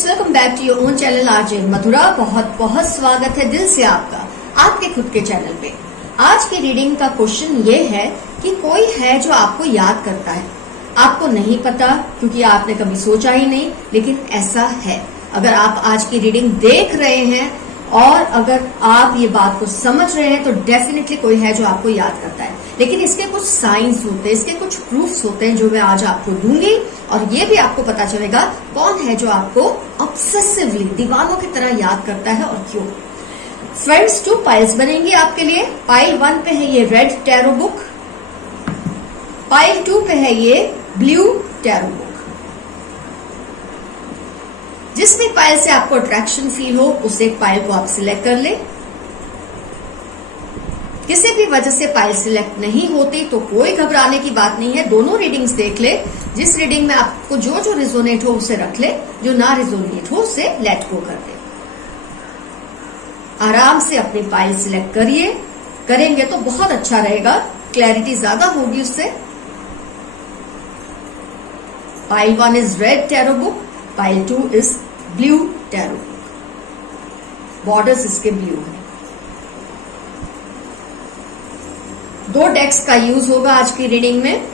Friends, welcome back to your own channel RJ Mathura. बहुत बहुत स्वागत है दिल से आपका आपके खुद के चैनल पे। आज की रीडिंग का क्वेश्चन ये है कि कोई है जो आपको याद करता है, आपको नहीं पता क्योंकि आपने कभी सोचा ही नहीं, लेकिन ऐसा है। अगर आप आज की रीडिंग देख रहे हैं और अगर आप ये बात को समझ रहे हैं तो डेफिनेटली कोई है जो आपको याद करता है। लेकिन इसके कुछ साइंस होते हैं, इसके कुछ प्रूफ्स होते हैं जो मैं आज आपको दूंगी, और ये भी आपको पता चलेगा कौन है जो आपको ऑब्सेसिवली दीवानों की तरह याद करता है और क्यों। फ्रेंड्स, 2 पाइल्स बनेंगी आपके लिए। पाइल 1 पे है ये रेड टैरो बुक, पाइल 2 पे है ये ब्लू टैरो बुक। जिस भी पाइल से आपको अट्रैक्शन फील हो उस एक पाइल को आप सिलेक्ट कर ले। किसी भी वजह से पाइल सिलेक्ट नहीं होती तो कोई घबराने की बात नहीं है, दोनों रीडिंग्स देख ले। जिस रीडिंग में आपको जो जो रिजोनेट हो उसे रख ले, जो ना रिजोनेट हो उसे लेट गो कर दे। आराम से अपनी पाइल सिलेक्ट करिए, करेंगे तो बहुत अच्छा रहेगा, क्लैरिटी ज्यादा होगी उससे। Pile 1 is red tarot book, pile 2 is blue tarot book. Borders इसके ब्लू है। 2 डेक्स का यूज होगा आज की रीडिंग में।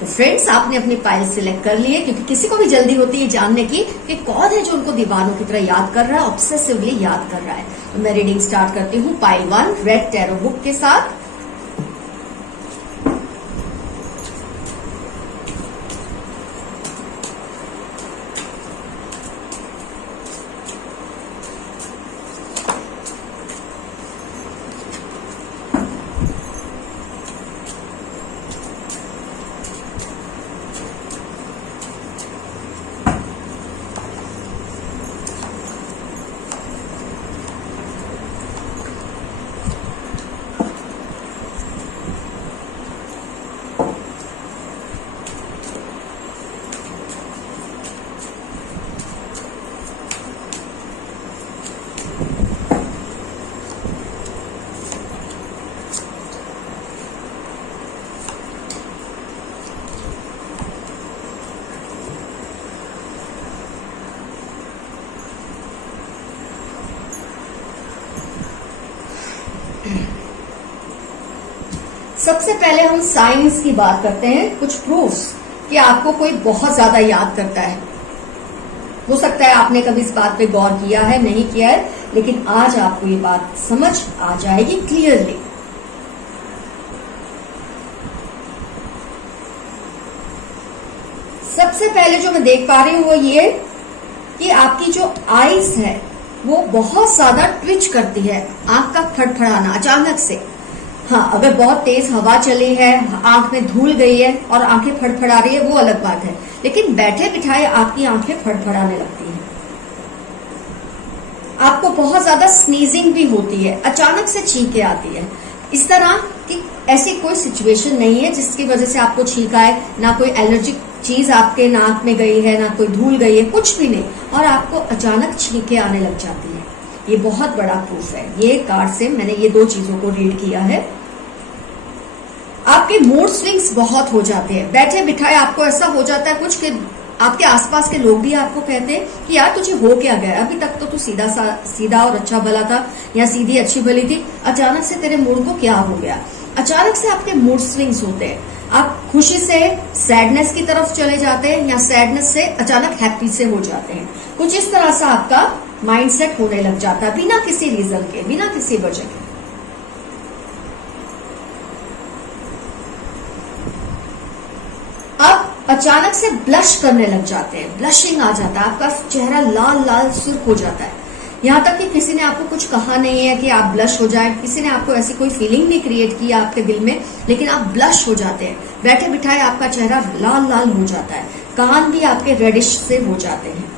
तो फ्रेंड्स, आपने अपनी पाइल सिलेक्ट कर ली है क्योंकि किसी को भी जल्दी होती है जानने की कि कौन है जो उनको दीवानों की तरह याद कर रहा है, ऑब्सेसिवली याद कर रहा है। तो मैं रीडिंग स्टार्ट करती हूँ पाइल 1 रेड टैरो बुक के साथ। सबसे पहले हम साइंस की बात करते हैं, कुछ प्रूफ्स कि आपको कोई बहुत ज्यादा याद करता है। हो सकता है आपने कभी इस बात पे गौर किया है, नहीं किया है, लेकिन आज आपको ये बात समझ आ जाएगी क्लियरली। सबसे पहले जो मैं देख पा रही हूं वो ये कि आपकी जो आईज है वो बहुत ज्यादा ट्विच करती है, आंख का फड़फड़ाना अचानक से। हाँ, अगर बहुत तेज हवा चली है, आंख में धूल गई है और आंखें फड़फड़ा रही है वो अलग बात है, लेकिन बैठे बिठाए आपकी आंखें फड़फड़ाने लगती हैं। आपको बहुत ज्यादा स्नीजिंग भी होती है, अचानक से छींकें आती है। इस तरह की ऐसी कोई सिचुएशन नहीं है जिसकी वजह से आपको छींक आए, ना कोई एलर्जिक चीज आपके नाक में गई है, ना कोई धूल गई है, कुछ भी नहीं, और आपको अचानक छींकें आने लग जाती है। ये बहुत बड़ा प्रूफ है। ये कार्ड से मैंने ये 2 चीजों को रीड किया है। आपके मूड स्विंग्स बहुत हो जाते हैं, बैठे बिठाए आपको ऐसा हो जाता है कुछ कि आपके आसपास के लोग भी आपको कहते हैं कि यार तुझे हो क्या गया, अभी तक तो तू सीधा और अच्छा भला था, या सीधी अच्छी भली थी, अचानक से तेरे मूड को क्या हो गया। अचानक से आपके मूड स्विंग्स होते हैं, आप खुशी से सैडनेस की तरफ चले जाते हैं या सैडनेस से अचानक हैप्पी से हो जाते हैं। कुछ इस तरह से आपका माइंडसेट होने लग जाता है बिना किसी रीजन के, बिना किसी वजह के। अचानक से ब्लश करने लग जाते हैं, ब्लशिंग आ जाता है, आपका चेहरा लाल लाल सुर्ख हो जाता है। यहाँ तक कि किसी ने आपको कुछ कहा नहीं है कि आप ब्लश हो जाए, किसी ने आपको ऐसी कोई फीलिंग नहीं क्रिएट की आपके दिल में, लेकिन आप ब्लश हो जाते हैं। बैठे बिठाए आपका चेहरा लाल लाल हो जाता है, कान भी आपके रेडिश से हो जाते हैं।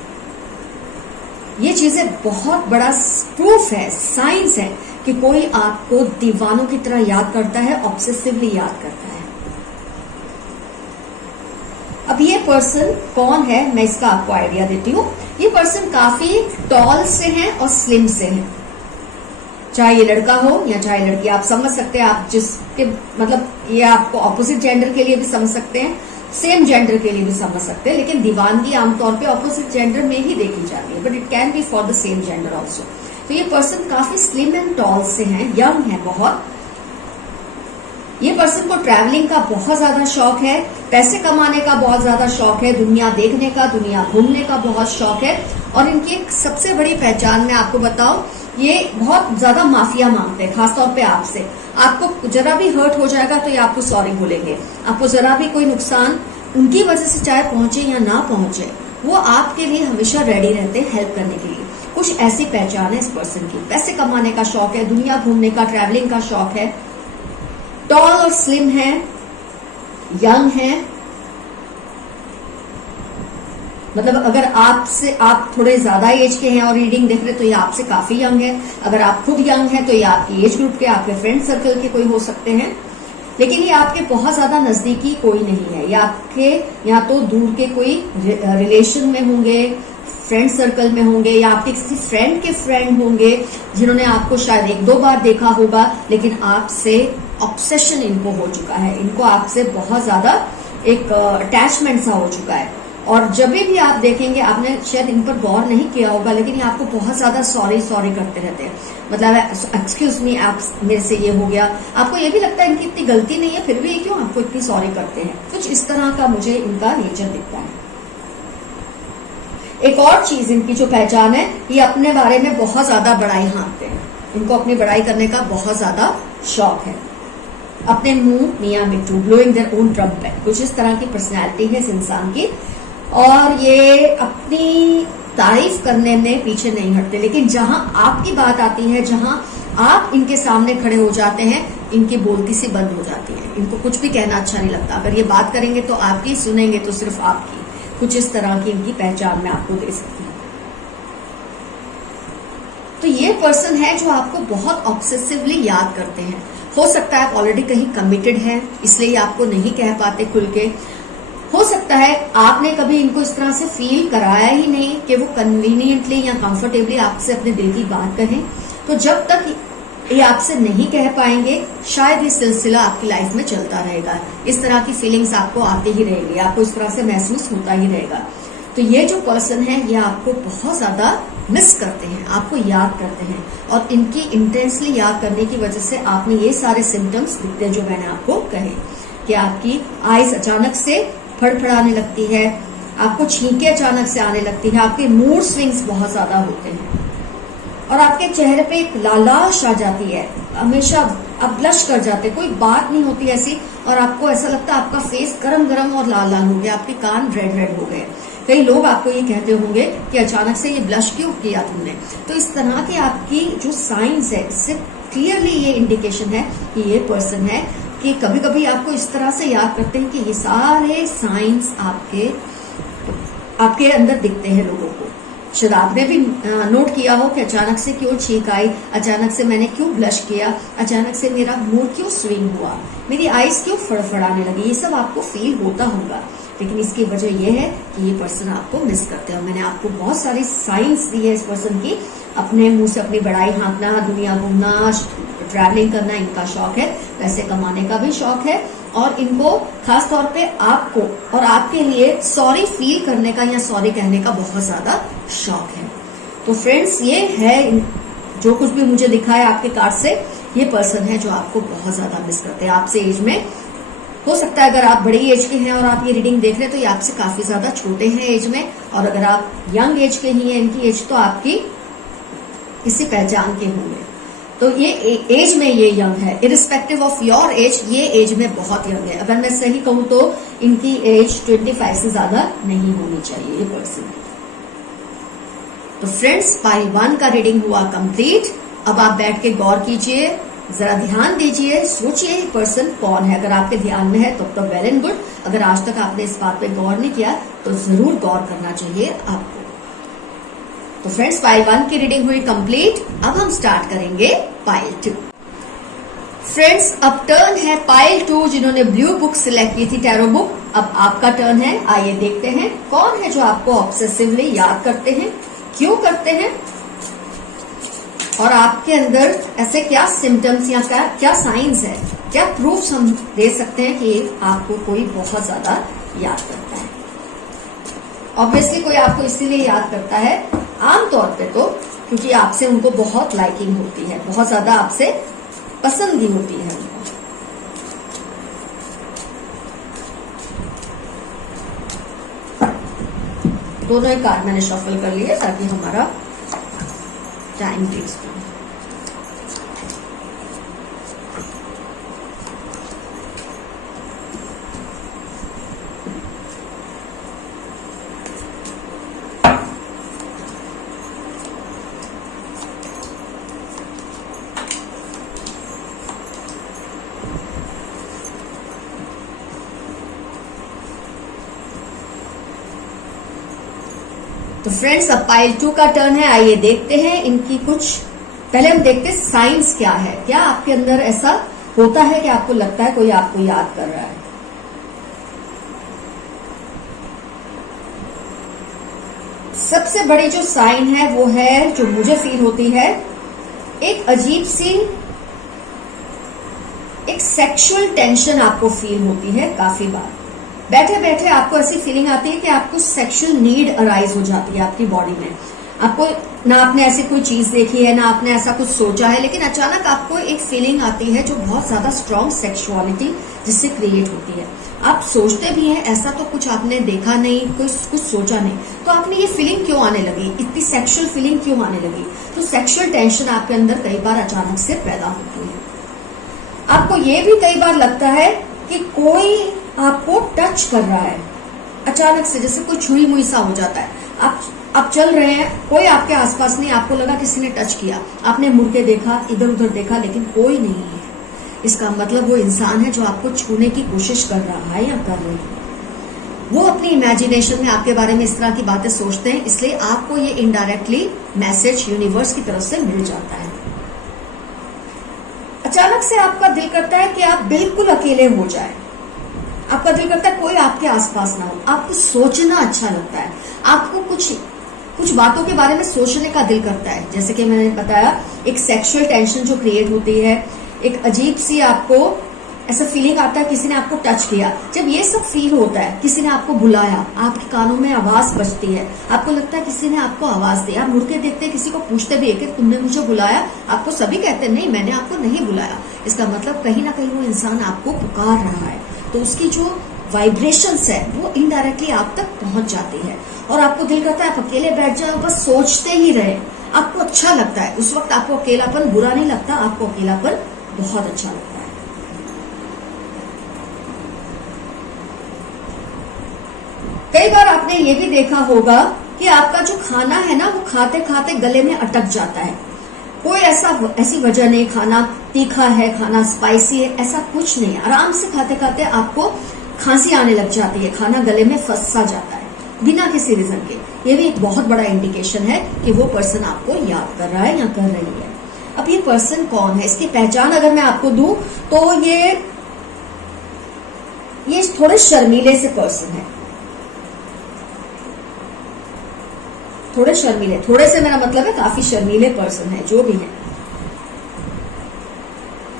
ये चीजें बहुत बड़ा प्रूफ है, साइंस है कि कोई आपको दीवानों की तरह याद करता है, ऑब्सेसिवली याद करता है। अब ये पर्सन कौन है, मैं इसका आपको आइडिया देती हूँ। ये पर्सन काफी टॉल से हैं और स्लिम से हैं, चाहे ये लड़का हो या चाहे लड़की, आप समझ सकते हैं। आप जिसके मतलब ये आपको ऑपोजिट जेंडर के लिए भी समझ सकते हैं। सेम जेंडर के लिए भी समझ सकते हैं, लेकिन दीवानगी आमतौर पे ऑपोजिट जेंडर में ही देखी जाती है, but it can be for the same gender also. तो ये पर्सन काफी स्लिम एंड टॉल से हैं, यंग है बहुत। ये पर्सन को ट्रैवलिंग का बहुत ज्यादा शौक है, पैसे कमाने का बहुत ज्यादा शौक है, दुनिया देखने का, दुनिया घूमने का बहुत शौक है। और इनकी एक सबसे बड़ी पहचान मैं आपको बताऊं, ये बहुत ज्यादा माफिया मांगते हैं, खासतौर पे आपसे। आपको जरा भी हर्ट हो जाएगा तो ये आपको सॉरी बोलेंगे। आपको जरा भी कोई नुकसान उनकी वजह से चाहे पहुंचे या ना पहुंचे, वो आपके लिए हमेशा रेडी रहते हैं हेल्प करने के लिए। कुछ ऐसी पहचान है इस पर्सन की। पैसे कमाने का शौक है, दुनिया घूमने का, ट्रैवलिंग का शौक है, टॉल और स्लिम है, यंग है। मतलब अगर आप थोड़े ज्यादा एज के हैं और रीडिंग देख रहे तो ये आपसे काफी यंग है। अगर आप खुद यंग हैं तो ये आपकी एज ग्रुप के, आपके फ्रेंड सर्कल के कोई हो सकते हैं। लेकिन ये आपके बहुत ज्यादा नजदीकी कोई नहीं है। ये आपके या तो दूर के कोई रिलेशन में होंगे, फ्रेंड सर्कल में होंगे, या आपके किसी फ्रेंड के फ्रेंड होंगे जिन्होंने आपको शायद 1-2 बार देखा होगा, लेकिन आपसे ऑब्सेशन इनको हो चुका है। इनको आपसे बहुत ज्यादा एक अटैचमेंट सा हो चुका है। और जब भी आप देखेंगे, आपने शायद इन पर गौर नहीं किया होगा, लेकिन ये आपको बहुत ज्यादा सॉरी करते रहते हैं। मतलब एक्सक्यूज मी, आप मेरे से ये हो गया। आपको ये भी लगता है इनकी इतनी गलती नहीं है, फिर भी क्यों आपको इतनी सॉरी करते हैं। कुछ इस तरह का मुझे इनका नेचर दिखता है। एक और चीज इनकी जो पहचान है, ये अपने बारे में बहुत ज्यादा बड़ाई हाँकते हैं। इनको अपनी बड़ाई करने का बहुत ज्यादा शौक है। अपने मुंह मियां मिट्टू, ब्लोइंग देयर ओन ट्रम्पेट, कुछ इस तरह की पर्सनैलिटी है इस इंसान की। और ये अपनी तारीफ करने में पीछे नहीं हटते, लेकिन जहां आपकी बात आती है, जहां आप इनके सामने खड़े हो जाते हैं, इनकी बोलती सी बंद हो जाती है। इनको कुछ भी कहना अच्छा नहीं लगता। अगर ये बात करेंगे तो आपकी, सुनेंगे तो सिर्फ आपकी। कुछ इस तरह की इनकी पहचान मैं आपको दे सकती हूँ। तो ये पर्सन है जो आपको बहुत ऑब्सेसिवली याद करते हैं। हो सकता है आप ऑलरेडी कहीं कमिटेड है, इसलिए आपको नहीं कह पाते खुल के। हो सकता है आपने कभी इनको इस तरह से फील कराया ही नहीं कि वो कन्वीनियंटली या कंफर्टेबली आपसे अपने दिल की बात कहें। तो जब तक ये आपसे नहीं कह पाएंगे, शायद ये सिलसिला आपकी लाइफ में चलता रहेगा। इस तरह की फीलिंग्स आपको आती ही रहेगी, आपको इस तरह से महसूस होता ही रहेगा। तो ये जो पर्सन है, ये आपको बहुत ज्यादा मिस करते हैं, आपको याद करते हैं। और इनकी इंटेंसली याद करने की वजह से आप में ये सारे सिम्टम्स दिखते हैं जो मैंने आपको कहे, कि आपकी आईज अचानक से फड़फड़ाने लगती है, आपको छींके अचानक से आने लगती है, आपके मूड स्विंग्स बहुत ज्यादा होते हैं, और आपके चेहरे पे एक लालाश आ जाती है। हमेशा आप ब्लश कर जाते, कोई बात नहीं होती ऐसी, और आपको ऐसा लगता है आपका फेस गरम गरम और लाल लाल हो गया, आपके कान रेड रेड हो गए। कई लोग आपको ये कहते होंगे कि अचानक से ये ब्लश क्यों किया तुमने। तो इस तरह की आपकी जो साइंस है, इससे क्लियरली ये इंडिकेशन है कि ये पर्सन है कि कभी कभी आपको इस तरह से याद करते हैं कि ये सारे साइंस आपके अंदर दिखते हैं लोगों को। शायद आपने भी नोट किया हो कि अचानक से क्यों छींक आई, अचानक से मैंने क्यों ब्लश किया, अचानक से मेरा मूड क्यों स्विंग हुआ, मेरी आईज क्यों फड़फड़ाने लगी। ये सब आपको फील होता होगा, लेकिन इसकी वजह यह है कि ये पर्सन आपको मिस करते हैं। मैंने आपको बहुत सारी साइंस दी है इस पर्सन की। अपने मुंह से अपनी बड़ाई हाँकना, दुनिया घूमना, ट्रैवलिंग करना इनका शौक है, पैसे कमाने का भी शौक है, और इनको खास तौर पे आपको और आपके लिए सॉरी फील करने का या सॉरी कहने का बहुत ज्यादा शौक है। तो फ्रेंड्स, ये है जो कुछ भी मुझे दिखा है आपके कार्ड से, ये पर्सन है जो आपको बहुत ज्यादा मिस करते हैं। आपसे एज में हो सकता है, अगर आप बड़ी एज के हैं और आप ये रीडिंग देख रहे हैं तो ये आपसे काफी ज्यादा छोटे हैं एज में, और अगर आप यंग एज के ही हैं, इनकी एज तो आपकी किसी पहचान के होंगे। तो ये एज में ये यंग है, इरिस्पेक्टिव ऑफ योर एज, ये एज में बहुत यंग है। अगर मैं सही कहूं तो इनकी एज 25 से ज्यादा नहीं होनी चाहिए ये पर्सन। तो फ्रेंड्स, पाइल 1 का रीडिंग हुआ कंप्लीट। अब आप बैठ के गौर कीजिए, जरा ध्यान दीजिए, सोचिए ये पर्सन कौन है। अगर आपके ध्यान में है तो वेल एंड गुड। अगर आज तक आपने इस बात पे गौर नहीं किया तो जरूर गौर करना चाहिए आपको। तो फ्रेंड्स, पाइल 1 की रीडिंग हुई कंप्लीट। अब हम स्टार्ट करेंगे पाइल 2। फ्रेंड्स, अब टर्न है पाइल 2 जिन्होंने ब्लू बुक सिलेक्ट की थी, टैरो बुक। अब आपका टर्न है। आइए देखते हैं कौन है जो आपको ऑब्सेसिवली याद करते हैं, क्यों करते हैं, और आपके अंदर ऐसे क्या सिम्टम्स या क्या साइंस है, क्या प्रूफ्स हम दे सकते हैं कि आपको कोई बहुत ज्यादा याद करता है। ऑब्वियसली कोई आपको इसीलिए याद करता है आमतौर पे तो क्योंकि आपसे उनको बहुत लाइकिंग होती है, बहुत ज्यादा आपसे पसंदगी होती है उनको। दोनों ही कार्ड मैंने शफल कर लिए ताकि हमारा टाइम वेस्ट हो। तो फ्रेंड्स अब पाइल 2 का टर्न है। आइए देखते हैं इनकी कुछ, पहले हम देखते हैं साइंस क्या है। क्या आपके अंदर ऐसा होता है कि आपको लगता है कोई आपको याद कर रहा है? सबसे बड़ी जो साइन है वो है, जो मुझे फील होती है, एक अजीब सी एक सेक्सुअल टेंशन आपको फील होती है। काफी बार बैठे बैठे आपको ऐसी फीलिंग आती है कि आपको सेक्सुअल नीड अराइज हो जाती है आपकी बॉडी में। आपको ना आपने ऐसी कोई चीज देखी है, ना आपने ऐसा कुछ सोचा है, लेकिन अचानक आपको एक फीलिंग आती है जो बहुत ज्यादा स्ट्रॉन्ग सेक्सुअलिटी जिससे क्रिएट होती है। आप सोचते भी हैं, ऐसा तो कुछ आपने देखा नहीं, कुछ सोचा नहीं, तो आपने ये फीलिंग क्यों आने लगी, इतनी सेक्सुअल फीलिंग क्यों आने लगी? तो सेक्सुअल टेंशन आपके अंदर कई बार अचानक से पैदा होती है। आपको ये भी कई बार लगता है कि कोई आपको टच कर रहा है अचानक से, जैसे कोई छुई मुई सा हो जाता है। आप चल रहे हैं, कोई आपके आसपास नहीं, आपको लगा किसी ने टच किया, आपने मुड़ के देखा, इधर उधर देखा, लेकिन कोई नहीं है। इसका मतलब वो इंसान है जो आपको छूने की कोशिश कर रहा है या कर रही है। वो अपनी इमेजिनेशन में आपके बारे में इस तरह की बातें सोचते हैं, इसलिए आपको ये इनडायरेक्टली मैसेज यूनिवर्स की तरफ से मिल जाता है। अचानक से आपका दिल करता है कि आप बिल्कुल अकेले हो जाए, आपका दिल करता है कोई आपके आसपास ना हो, आपको सोचना अच्छा लगता है, आपको कुछ बातों के बारे में सोचने का दिल करता है। जैसे कि मैंने बताया, एक सेक्सुअल टेंशन जो क्रिएट होती है, एक अजीब सी आपको ऐसा फीलिंग आता है किसी ने आपको टच किया। जब ये सब फील होता है, किसी ने आपको बुलाया, आपके कानों में आवाज बजती है, आपको लगता है किसी ने आपको आवाज दी, आप मुड़ के देखते हैं, किसी को पूछते भी है कि तुमने मुझे बुलाया, आपको सभी कहते हैं नहीं मैंने आपको नहीं बुलाया। इसका मतलब कहीं ना कहीं वो इंसान आपको पुकार रहा है, तो उसकी जो वाइब्रेशंस है वो इनडायरेक्टली आप तक पहुंच जाती है और आपको दिल करता है आप अकेले बैठ जाओ, बस सोचते ही रहे। आपको अच्छा लगता है उस वक्त, आपको अकेलापन बुरा नहीं लगता, आपको अकेलापन बहुत अच्छा लगता है। कई बार आपने ये भी देखा होगा कि आपका जो खाना है ना, वो खाते खाते गले में अटक जाता है। कोई ऐसी वजह नहीं, खाना तीखा है, खाना स्पाइसी है, ऐसा कुछ नहीं। आराम से खाते खाते आपको खांसी आने लग जाती है, खाना गले में फंसा जाता है बिना किसी रीजन के। ये भी एक बहुत बड़ा इंडिकेशन है कि वो पर्सन आपको याद कर रहा है या कर रही है। अब ये पर्सन कौन है, इसकी पहचान अगर मैं आपको दूं तो ये थोड़े शर्मीले से पर्सन है। थोड़े शर्मीले, थोड़े से मेरा मतलब है काफी शर्मीले पर्सन है जो भी है।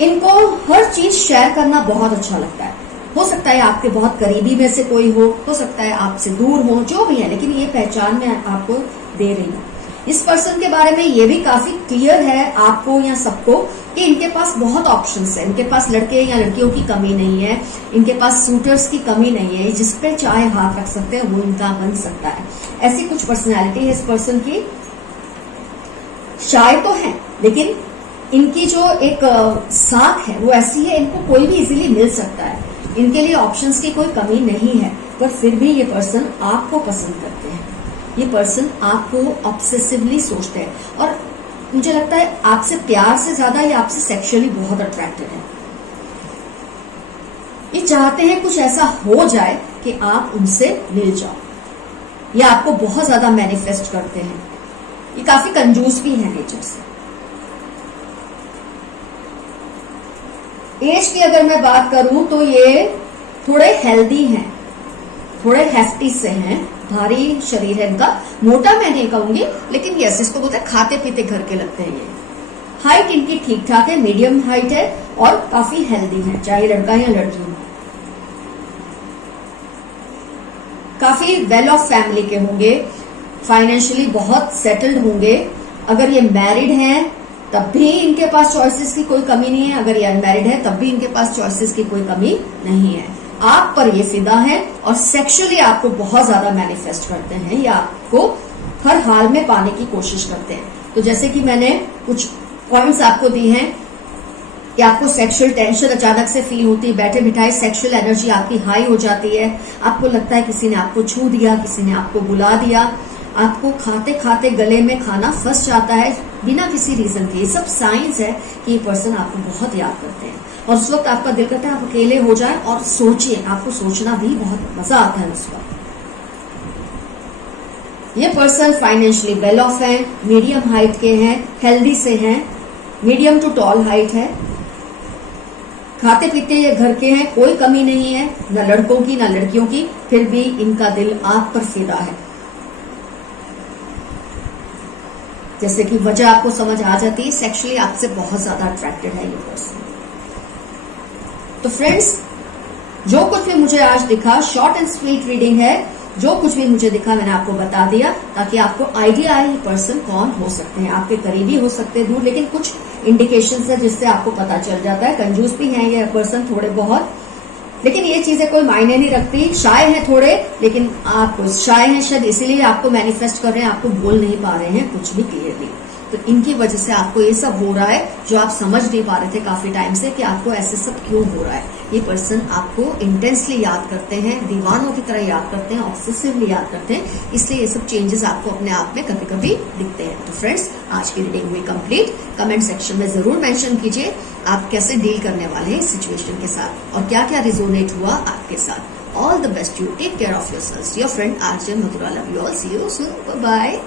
इनको हर चीज शेयर करना बहुत अच्छा लगता है। हो सकता है आपके बहुत करीबी में से कोई हो सकता है आपसे दूर हो, जो भी है, लेकिन ये पहचान मैं आपको दे रही हूँ। इस पर्सन के बारे में ये भी काफी क्लियर है आपको या सबको कि इनके पास बहुत ऑप्शंस है। इनके पास लड़के या लड़कियों की कमी नहीं है, इनके पास सूटर्स की कमी नहीं है, जिस पे चाहे हाथ रख सकते हैं वो इनका बन सकता है। ऐसी कुछ पर्सनैलिटी है इस पर्सन की। शाय तो है, लेकिन इनकी जो एक साख है वो ऐसी है, इनको कोई भी इजीली मिल सकता है। इनके लिए ऑप्शंस की कोई कमी नहीं है, पर फिर भी ये पर्सन आपको पसंद करते हैं। ये पर्सन आपको ऑब्सेसिवली सोचते हैं और मुझे लगता है आपसे प्यार से ज्यादा ये आपसे सेक्सुअली बहुत अट्रैक्टेड है। ये चाहते हैं कुछ ऐसा हो जाए कि आप उनसे मिल जाओ। ये आपको बहुत ज्यादा मैनिफेस्ट करते हैं। ये काफी कंजूस भी है नेचर से। एज की अगर मैं बात करूं तो ये थोड़े हेल्दी हैं, थोड़े हेफ्टी से हैं, भारी शरीर है इनका। मोटा मैं नहीं कहूंगी, लेकिन यस, इसको बोलते हैं खाते पीते घर के लगते हैं ये। हाइट इनकी ठीक ठाक है, मीडियम हाइट है और काफी हेल्दी है, चाहे लड़का या लड़की हो। काफी वेल ऑफ फैमिली के होंगे, फाइनेंशियली बहुत सेटल्ड होंगे। अगर ये मैरिड हैं तब भी इनके पास चॉइसेस की कोई कमी नहीं है, अगर ये अनमैरिड है तब भी इनके पास चॉइसेस की कोई कमी नहीं है। आप पर ये फिदा है और सेक्सुअली आपको बहुत ज्यादा मैनिफेस्ट करते हैं या आपको हर हाल में पाने की कोशिश करते हैं। तो जैसे कि मैंने कुछ पॉइंट्स आपको दी हैं कि आपको सेक्सुअल टेंशन अचानक से फील होती है, बैठे बिठाए सेक्सुअल एनर्जी आपकी हाई हो जाती है, आपको लगता है किसी ने आपको छू दिया, किसी ने आपको बुला दिया, आपको खाते खाते गले में खाना फंस जाता है बिना किसी रीजन के। ये सब साइंस है कि ये पर्सन आपको बहुत याद करते हैं और उस वक्त आपका दिल करता है आप अकेले हो जाए और सोचिए, आपको सोचना भी बहुत मजा आता है उस वक्त। ये पर्सन फाइनेंशियली वेल ऑफ है, मीडियम हाइट के हैं, हेल्दी से हैं, मीडियम टू टॉल हाइट है, खाते पीते ये घर के हैं, कोई कमी नहीं है, न लड़कों की न लड़कियों की, फिर भी इनका दिल आप पर फिदा है। जैसे कि वजह आपको समझ आ जाती है, सेक्सुअली आपसे बहुत ज्यादा अट्रैक्टेड है ये पर्सन। तो फ्रेंड्स, जो कुछ भी मुझे आज दिखा, शॉर्ट एंड स्वीट रीडिंग है, जो कुछ भी मुझे दिखा मैंने आपको बता दिया ताकि आपको आइडिया आए ये पर्सन कौन हो सकते हैं। आपके करीबी हो सकते हैं, दूर, लेकिन कुछ इंडिकेशंस है जिससे आपको पता चल जाता है। कंजूस भी हैं ये पर्सन थोड़े बहुत, लेकिन ये चीजें कोई मायने नहीं रखती। शाय है थोड़े, लेकिन आप शाय हैं शायद इसीलिए आपको मैनिफेस्ट कर रहे हैं, आपको बोल नहीं पा रहे हैं कुछ भी क्लियरली। तो इनकी वजह से आपको ये सब हो रहा है जो आप समझ नहीं पा रहे थे काफी टाइम से कि आपको ऐसे सब क्यों हो रहा है। ये पर्सन आपको इंटेंसली याद करते हैं, दीवानों की तरह याद करते हैं, ऑब्सेसिवली याद करते हैं, इसलिए ये सब चेंजेस आपको अपने आप में कभी कभी दिखते हैं। तो फ्रेंड्स, आज की रीडिंग हुई कंप्लीट। कमेंट सेक्शन में जरूर मेंशन कीजिए आप कैसे डील करने वाले हैं इस सिचुएशन के साथ और क्या क्या रिजोनेट हुआ आपके साथ। All the best, you take care of yourselves. Your friend RJ Madhura, love you all, see you soon, bye bye.